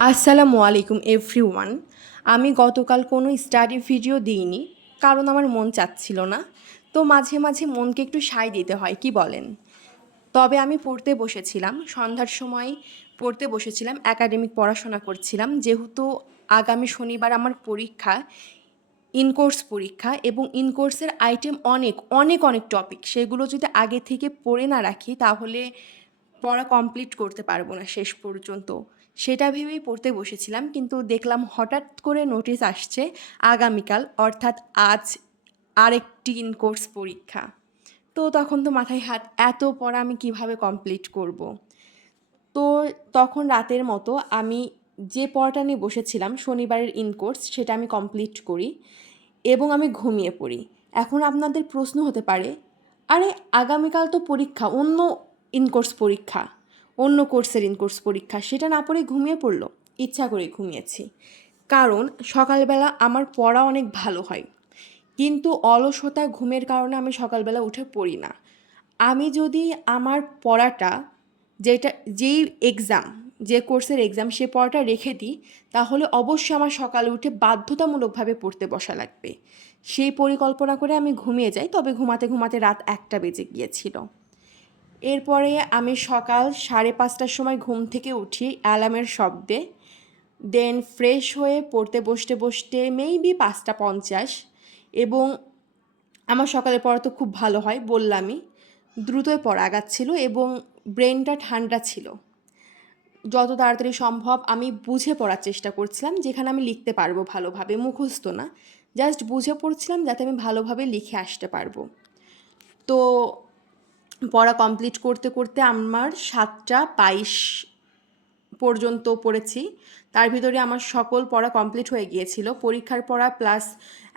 আসসালামু আলাইকুম এভরিওয়ান। আমি গতকাল কোনো স্টাডি ভিডিও দিইনি, কারণ আমার মন চাচ্ছিল না। তো মাঝে মাঝে মনকে একটু সায় দিতে হয়, কি বলেন? তবে আমি পড়তে বসেছিলাম, সন্ধ্যার সময় পড়তে বসেছিলাম, একাডেমিক পড়াশোনা করছিলাম। যেহেতু আগামী শনিবার আমার পরীক্ষা, ইনকোর্স পরীক্ষা, এবং ইনকোর্সের আইটেম অনেক অনেক অনেক টপিক, সেগুলো যদি আগে থেকে পড়ে না রাখি তাহলে পড়া কমপ্লিট করতে পারবো না শেষ পর্যন্ত। সেটা ভেবেই পড়তে বসেছিলাম, কিন্তু দেখলাম হঠাৎ করে নোটিশ আসছে আগামীকাল, অর্থাৎ আজ আরেকটি ইনকোর্স পরীক্ষা। তো তখন তো মাথায় হাত, এত পড়া আমি কিভাবে কমপ্লিট করব। তো তখন রাতের মতো আমি যে পড়াটা নিয়ে বসেছিলাম শনিবারের ইনকোর্স, সেটা আমি কমপ্লিট করি এবং আমি ঘুমিয়ে পড়ি। এখন আপনাদের প্রশ্ন হতে পারে, আরে আগামীকাল তো পরীক্ষা, অন্য ইনকোর্স পরীক্ষা, অন্য কোর্সের ইনকোর্স পরীক্ষা, সেটা না পড়ে ঘুমিয়ে পড়লো? ইচ্ছা করে ঘুমিয়েছি, কারণ সকালবেলা আমার পড়া অনেক ভালো হয়, কিন্তু অলসতা ঘুমের কারণে আমি সকালবেলা উঠে পড়ি না। আমি যদি আমার পড়াটা, যেটা যেই এক্সাম, যে কোর্সের এক্সাম, সে পড়াটা রেখে দিই, তাহলে অবশ্যই আমার সকালে উঠে বাধ্যতামূলকভাবে পড়তে বসা লাগবে। সেই পরিকল্পনা করে আমি ঘুমিয়ে যাই, তবে ঘুমাতে ঘুমাতে রাত 1টা বেজে গিয়েছিল। এরপরে আমি সকাল 5:30টার সময় ঘুম থেকে উঠি অ্যালার্মের শব্দে। দেন ফ্রেশ হয়ে পড়তে বসতে বসতে মেবি 5টা 50, এবং আমার সকালের পড়া তো খুব ভালো হয়, বললামই। দ্রুতই পড়া আগাচ্ছিল এবং ব্রেনটা ঠান্ডা ছিল। যত তাড়াতাড়ি সম্ভব আমি বুঝে পড়ার চেষ্টা করছিলাম, যেখানে আমি লিখতে পারবো ভালোভাবে, মুখস্থ না, জাস্ট বুঝে পড়ছিলাম যাতে আমি ভালোভাবে লিখে আসতে পারবো। তো পড়া কমপ্লিট করতে করতে আমার 7টা 22 পর্যন্ত পড়েছি। তার ভিতরে আমার সকল পড়া কমপ্লিট হয়ে গিয়েছিল, পরীক্ষার পড়া প্লাস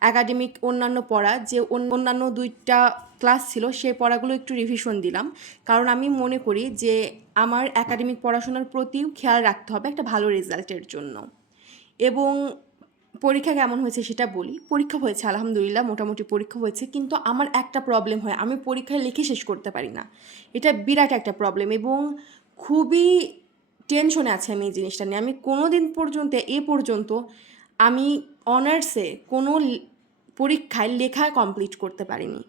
একাডেমিক অন্যান্য পড়া, যে অন্যান্য 2টা ক্লাস ছিল সেই পড়াগুলো একটু রিভিশন দিলাম, কারণ আমি মনে করি যে আমার একাডেমিক পড়াশোনার প্রতিও খেয়াল রাখতে হবে একটা ভালো রেজাল্টের জন্য। এবং পরীক্ষা কেমন হয়েছে সেটা বলি। পরীক্ষা হয়েছে আলহামদুলিল্লাহ, মোটামুটি পরীক্ষা হয়েছে, কিন্তু আমার একটা প্রবলেম হয়, আমি পরীক্ষায় লিখে শেষ করতে পারি না। এটা বিরাট একটা প্রবলেম, এবং খুবই টেনশনে আছে আমি এই জিনিসটা নিয়ে। আমি কোনো দিন পর্যন্ত, পর্যন্ত আমি অনার্সে কোনো পরীক্ষায় লেখা কমপ্লিট করতে পারিনি।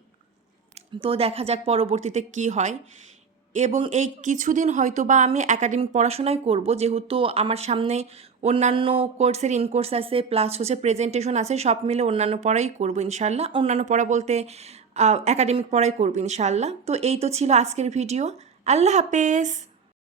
তো দেখা যাক পরবর্তীতে কি হয়। এবং এই কিছুদিন হয়তো বা আমি একাডেমিক পড়াশোনাই করব, যেহেতু আমার সামনে অন্যান্য কোর্সের ইনকোর্স আছে, প্লাস হচ্ছে প্রেজেন্টেশন আছে, সব মিলে অন্যান্য পড়াই করব ইনশাল্লাহ। অন্যান্য পড়া বলতে একাডেমিক পড়াই করব ইনশাল্লাহ। তো এই তো ছিল আজকের ভিডিও। আল্লাহ হাফেজ।